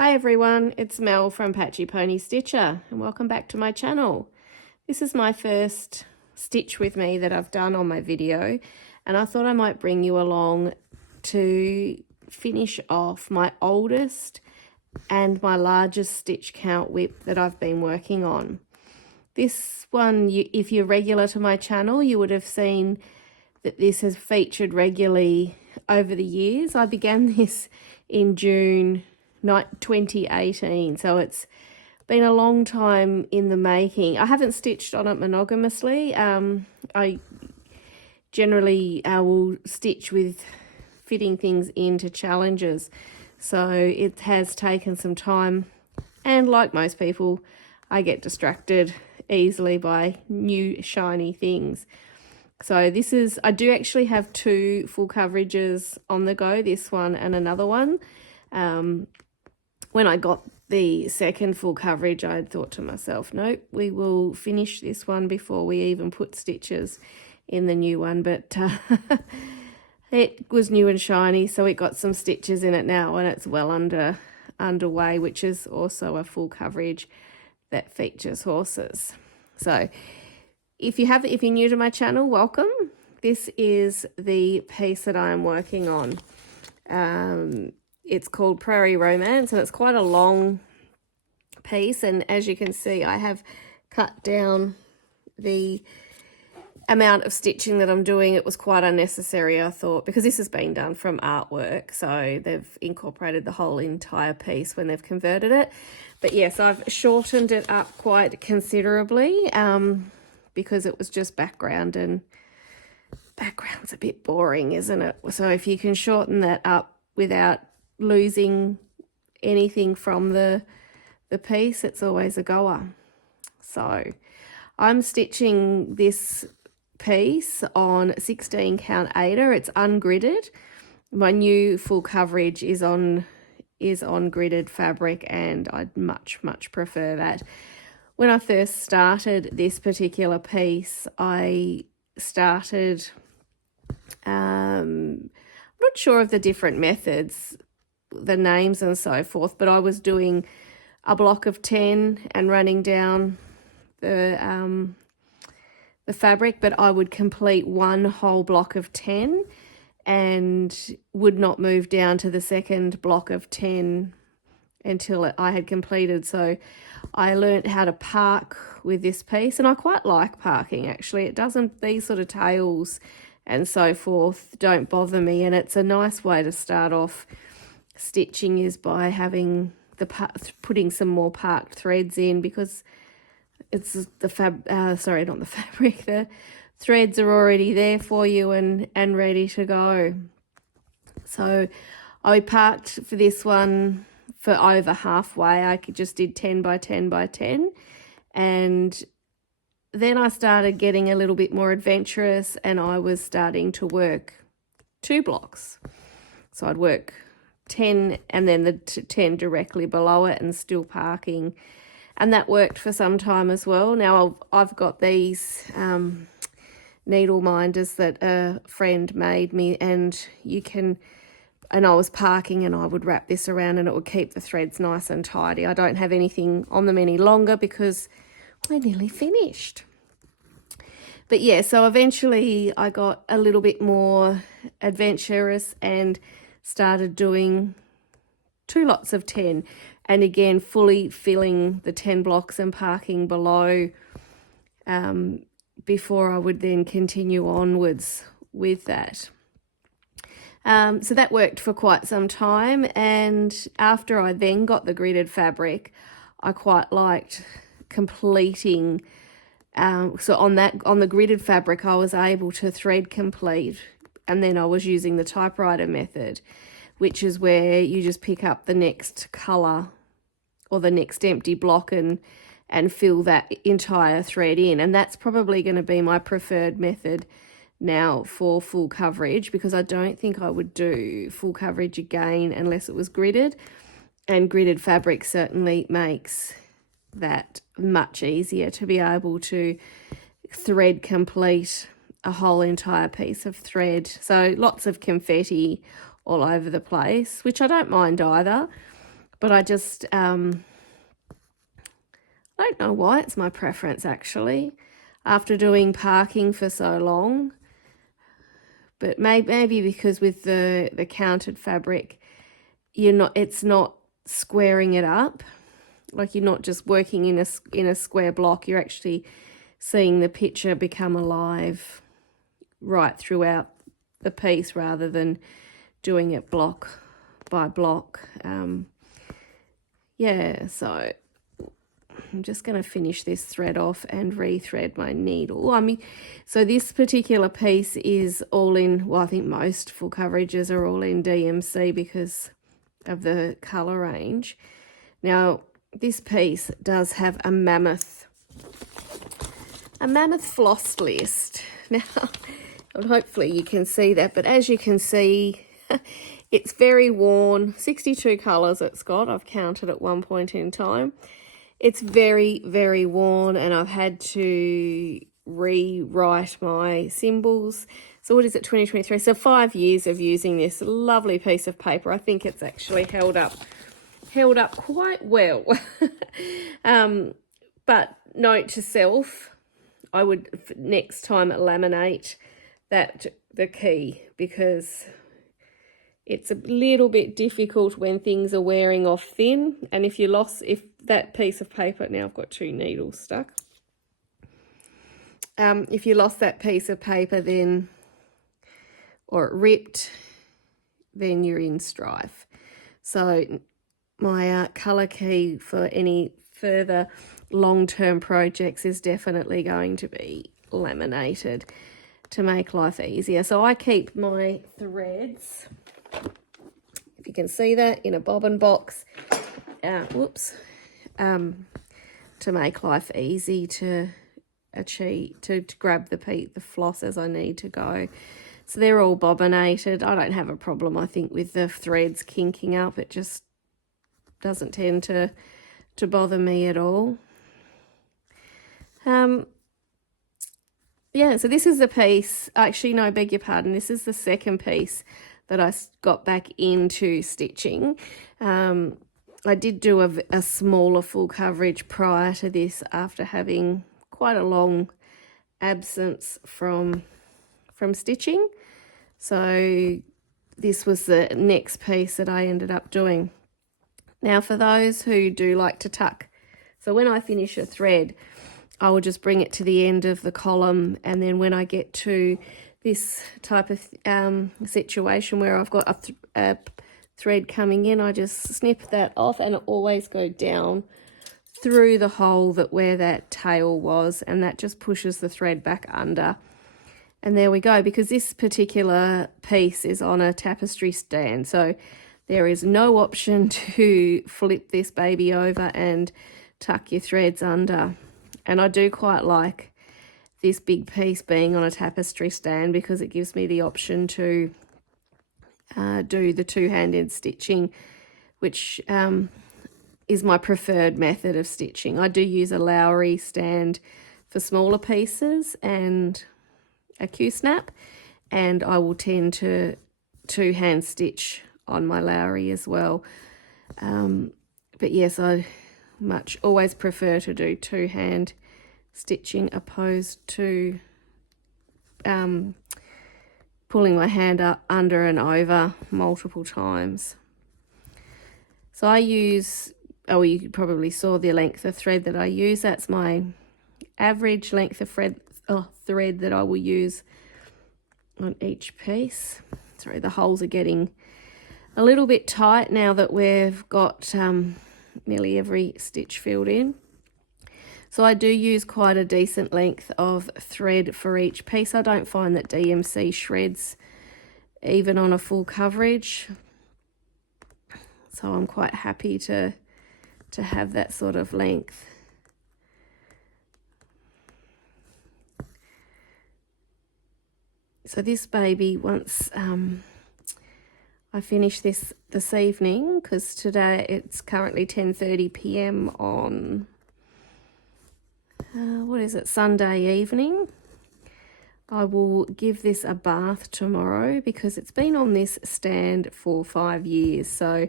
Hi everyone, it's Mel from Patchy Pony Stitcher and welcome back to my channel. This is my first stitch with me that I've done on my video, and I thought I might bring you along to finish off my oldest and my largest stitch count whip that I've been working on. This one, if you're regular to my channel, you would have seen that this has featured regularly over the years. I began this in June 2018, so it's been a long time in the making. I haven't stitched on it monogamously. I generally will stitch with fitting things into challenges, so it has taken some time, and like most people, I get distracted easily by new shiny things. So this is, I do actually have two full coverages on the go, this one and another one. When I got the second full coverage, I thought to myself, nope, we will finish this one before we even put stitches in the new one. But it was new and shiny, so it got some stitches in it now, and it's well underway, which is also a full coverage that features horses. So if you're new to my channel, welcome. This is the piece that I am working on. It's called Prairie Romance, and it's quite a long piece, and as you can see, I have cut down the amount of stitching that I'm doing. It was quite unnecessary, I thought, because this has been done from artwork, so they've incorporated the whole entire piece when they've converted it. But yes, I've shortened it up quite considerably because it was just background, and background's a bit boring, isn't it? So if you can shorten that up without losing anything from the piece, it's always a goer. So I'm stitching this piece on 16 count aider. It's ungridded. My new full coverage is on gridded fabric, and I'd much prefer that. When I first started this particular piece, I started I'm not sure of the different methods, the names and so forth, but I was doing a block of 10 and running down the fabric, but I would complete one whole block of 10 and would not move down to the second block of 10 until I had completed. So I learned how to park with this piece, and I quite like parking actually. It doesn't, these sort of tails and so forth don't bother me, and it's a nice way to start off stitching is by having putting some more parked threads in, because it's the the threads are already there for you and ready to go. So I parked for this one for over halfway. I just did 10 by 10 by 10, and then I started getting a little bit more adventurous, and I was starting to work 2 blocks. So I'd work 10 and then the 10 directly below it and still parking, and that worked for some time as well. Now I've got these needle minders that a friend made me, and I was parking, and I would wrap this around, and it would keep the threads nice and tidy. I don't have anything on them any longer because we're nearly finished. But yeah, so eventually I got a little bit more adventurous and started doing 2 lots of 10, and again fully filling the 10 blocks and parking below before I would then continue onwards with that. So that worked for quite some time, and after I then got the gridded fabric, I quite liked completing. So on the gridded fabric, I was able to thread complete, and then I was using the typewriter method, which is where you just pick up the next colour or the next empty block and fill that entire thread in. And that's probably going to be my preferred method now for full coverage, because I don't think I would do full coverage again unless it was gridded, and gridded fabric certainly makes that much easier to be able to thread complete a whole entire piece of thread. So lots of confetti all over the place, which I don't mind either, but I just, I don't know why, it's my preference actually, after doing parking for so long. But maybe because with the counted fabric, it's not squaring it up. Like, you're not just working in a square block, you're actually seeing the picture become alive right throughout the piece rather than doing it block by block. Yeah, so I'm just going to finish this thread off and rethread my needle. I mean, so this particular piece is all in, well, I think most full coverages are all in DMC because of the colour range. Now, this piece does have a mammoth floss list. Now, hopefully you can see that, but as you can see, it's very worn. 62 colours it's got, I've counted at one point in time. It's very, very worn, and I've had to rewrite my symbols. So what is it, 2023? So 5 years of using this lovely piece of paper. I think it's actually held up quite well. But note to self, I would next time laminate the key, because it's a little bit difficult when things are wearing off thin. And if that piece of paper, now I've got 2 needles stuck. If you lost that piece of paper then, or it ripped, then you're in strife. So my colour key for any further long-term projects is definitely going to be laminated to make life easier. So I keep my threads, if you can see that, in a bobbin box, to make life easy to achieve, to grab the floss as I need to go. So they're all bobbinated. I don't have a problem, I think, with the threads kinking up. It just doesn't tend to bother me at all. Yeah, so this is the piece, actually no, beg your pardon, this is the second piece that I got back into stitching. I did do a smaller full coverage prior to this after having quite a long absence from stitching. So this was the next piece that I ended up doing. Now, for those who do like to tuck, so when I finish a thread, I will just bring it to the end of the column, and then when I get to this type of situation where I've got a thread coming in, I just snip that off, and it always go down through the hole where that tail was, and that just pushes the thread back under. And there we go, because this particular piece is on a tapestry stand, so there is no option to flip this baby over and tuck your threads under. And I do quite like this big piece being on a tapestry stand because it gives me the option to do the two-handed stitching, which is my preferred method of stitching. I do use a Lowry stand for smaller pieces and a Q-snap, and I will tend to two-hand stitch on my Lowry as well. But yes, I always prefer to do two-hand stitching opposed to pulling my hand up under and over multiple times. So I use, you probably saw the length of thread that I use. That's my average length of thread that I will use on each piece. Sorry, the holes are getting a little bit tight now that we've got nearly every stitch filled in. So I do use quite a decent length of thread for each piece. I don't find that DMC shreds even on a full coverage. So I'm quite happy to have that sort of length. So this baby, once I finish this evening, because today it's currently 10:30 p.m. on, Sunday evening. I will give this a bath tomorrow because it's been on this stand for 5 years. So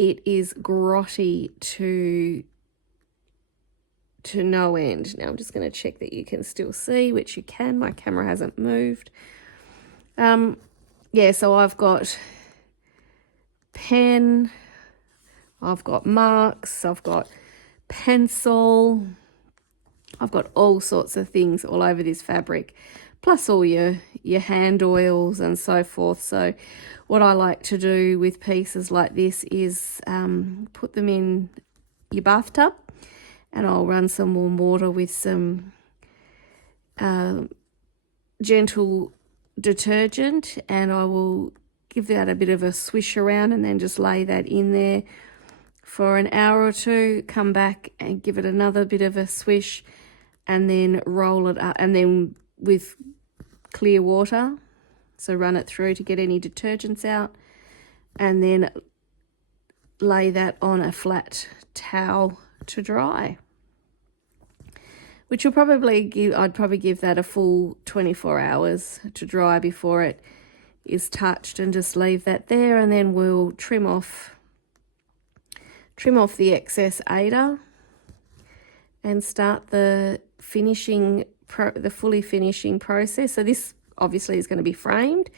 it is grotty to no end. Now I'm just going to check that you can still see, which you can. My camera hasn't moved. Yeah, so I've got pen, I've got marks, I've got pencil, I've got all sorts of things all over this fabric, plus all your hand oils and so forth. So what I like to do with pieces like this is put them in your bathtub, and I'll run some warm water with some gentle detergent, and I will give that a bit of a swish around and then just lay that in there for an hour or two, come back and give it another bit of a swish, and then roll it up, and then with clear water, so run it through to get any detergents out, and then lay that on a flat towel to dry, which will probably give, I'd probably give that a full 24 hours to dry before it is touched, and just leave that there, and then we'll trim off the excess Aida and start the finishing, the fully finishing process. So this obviously is going to be framed.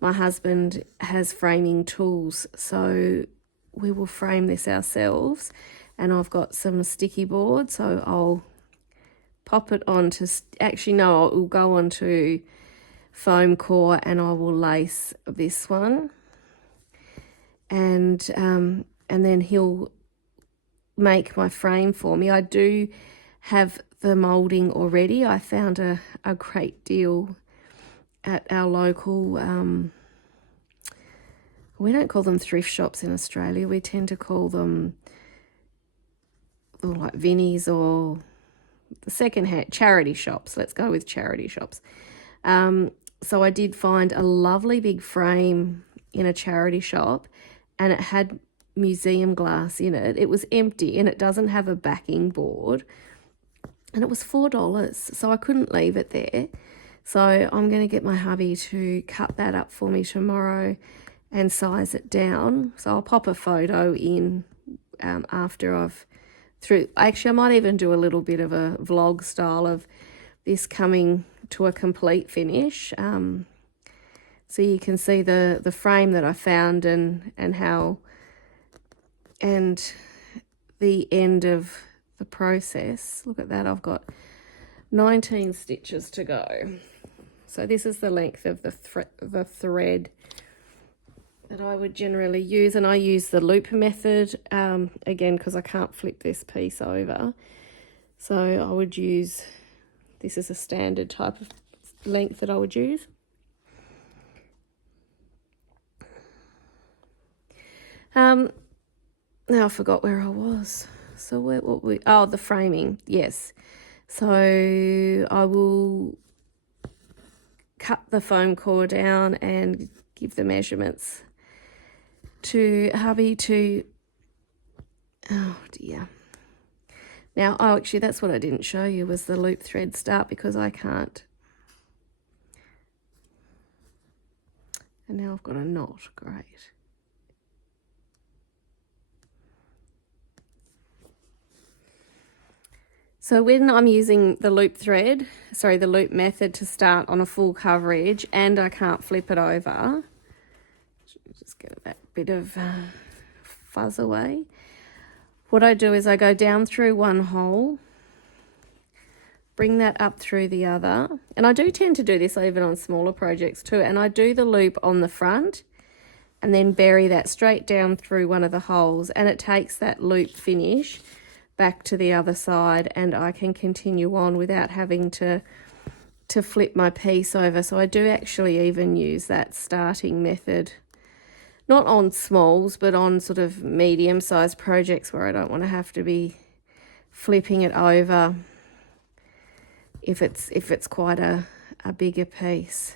My husband has framing tools, so we will frame this ourselves, and I've got some sticky board, so I'll pop it onto, actually no, it will go onto foam core, and I will lace this one, and then he'll make my frame for me. I do have the moulding already. I found a great deal at our local, we don't call them thrift shops in Australia, we tend to call them like Vinnie's or the second-hand charity shops. Let's go with charity shops. So I did find a lovely big frame in a charity shop, and it had museum glass in it. It was empty, and it doesn't have a backing board, and it was $4, so I couldn't leave it there. So I'm going to get my hubby to cut that up for me tomorrow and size it down. So I'll pop a photo in after I've actually I might even do a little bit of a vlog style of this coming to a complete finish, so you can see the frame that I found and how, and the end of the process. Look at that, I've got 19 stitches to go. So this is the length of the thread that I would generally use, and I use the loop method again because I can't flip this piece over. So I would use, this is a standard type of length that I would use. Now I forgot where I was. So the framing, yes. So I will cut the foam core down and give the measurements to hubby to, oh dear. Now, oh, actually, that's what I didn't show you, was the loop thread start, because I can't. And now I've got a knot, great. So when I'm using the loop method to start on a full coverage and I can't flip it over, just get that bit of fuzz away. What I do is I go down through one hole, bring that up through the other, and I do tend to do this even on smaller projects too, and I do the loop on the front and then bury that straight down through one of the holes, and it takes that loop finish back to the other side, and I can continue on without having to flip my piece over. So I do actually even use that starting method, not on smalls, but on sort of medium-sized projects where I don't want to have to be flipping it over if it's quite a bigger piece.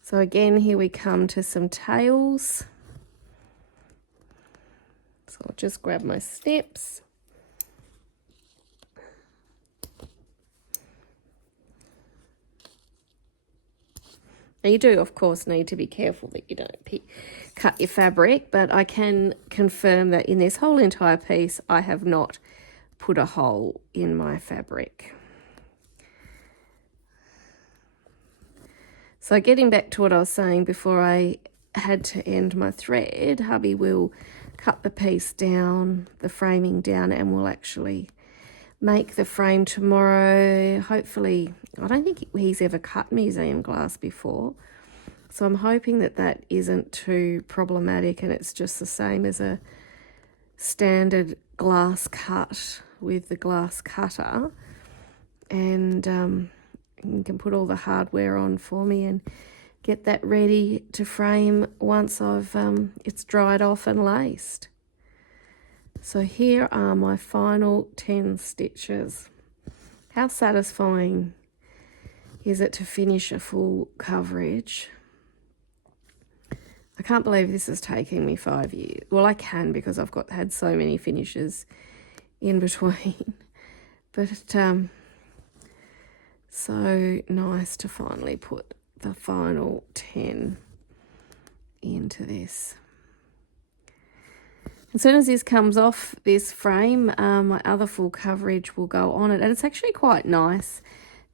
So again, here we come to some tails. So I'll just grab my snips. Now you do, of course, need to be careful that you don't cut your fabric, but I can confirm that in this whole entire piece, I have not put a hole in my fabric. So getting back to what I was saying before I had to end my thread, hubby will cut the piece down, the framing down, and we'll actually make the frame tomorrow. Hopefully, I don't think he's ever cut museum glass before, so I'm hoping that that isn't too problematic and it's just the same as a standard glass cut with the glass cutter. And you can put all the hardware on for me and get that ready to frame once I've it's dried off and laced. So here are my final 10 stitches. How satisfying is it to finish a full coverage? I can't believe this is taking me 5 years. Well, I can because I've had so many finishes in between. But so nice to finally put the final 10 into this. As soon as this comes off this frame, my other full coverage will go on it. And it's actually quite nice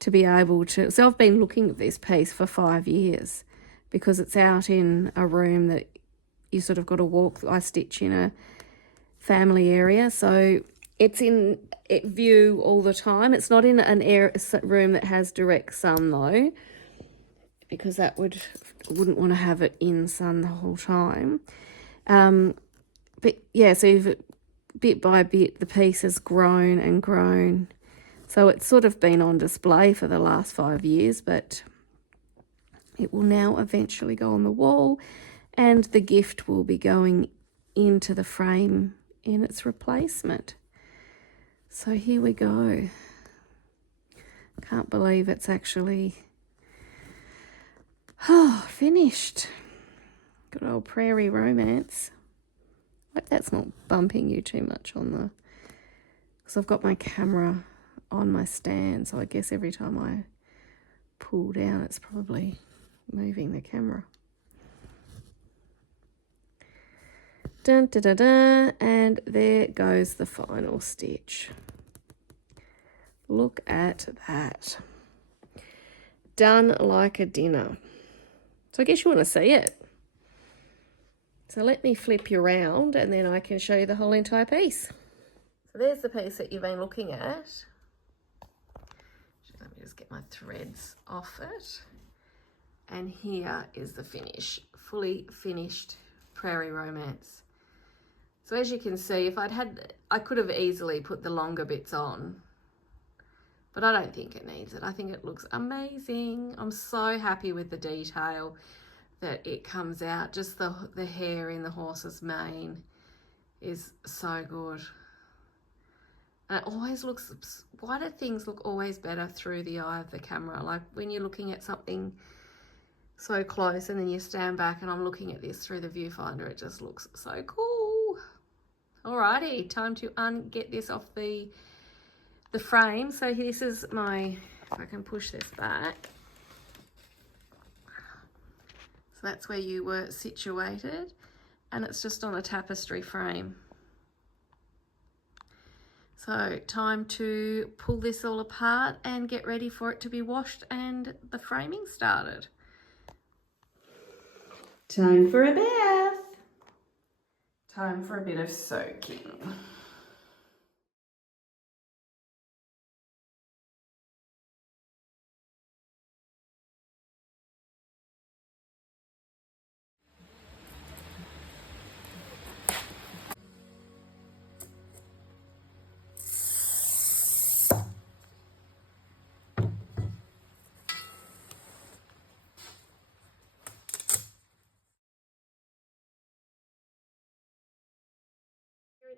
to be able to... So I've been looking at this piece for 5 years because it's out in a room that you sort of got to walk. I stitch in a family area, so it's in view all the time. It's not in a room that has direct sun though, because that wouldn't want to have it in sun the whole time. But yeah, so bit by bit the piece has grown and grown. So it's sort of been on display for the last 5 years, but it will now eventually go on the wall and the gift will be going into the frame in its replacement. So here we go. Can't believe it's actually finished. Good old Prairie Romance. Hope that's not bumping you too much on the... Because I've got my camera on my stand, so I guess every time I pull down it's probably moving the camera. Dun, da, da, da, and there goes the final stitch. Look at that. Done like a dinner. So I guess you want to see it. So let me flip you around and then I can show you the whole entire piece. So there's the piece that you've been looking at. Let me just get my threads off it. And here is the finish, fully finished Prairie Romance. So as you can see, if I could have easily put the longer bits on, but I don't think it needs it. I think it looks amazing. I'm so happy with the detail that it comes out. Just the hair in the horse's mane is so good. And it always looks, why do things look always better through the eye of the camera? Like when you're looking at something so close and then you stand back and I'm looking at this through the viewfinder, it just looks so cool. Alrighty, time to get this off the frame. So this is my, if I can push this back. So that's where you were situated, and it's just on a tapestry frame. So time to pull this all apart and get ready for it to be washed and the framing started. Time for a bath. Time for a bit of soaking.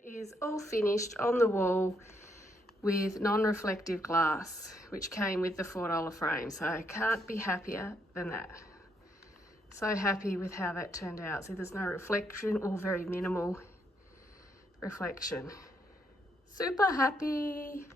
It is all finished on the wall with non-reflective glass, which came with the $4 frame, so I can't be happier than that. So happy with how that turned out. So there's no reflection or very minimal reflection. Super happy.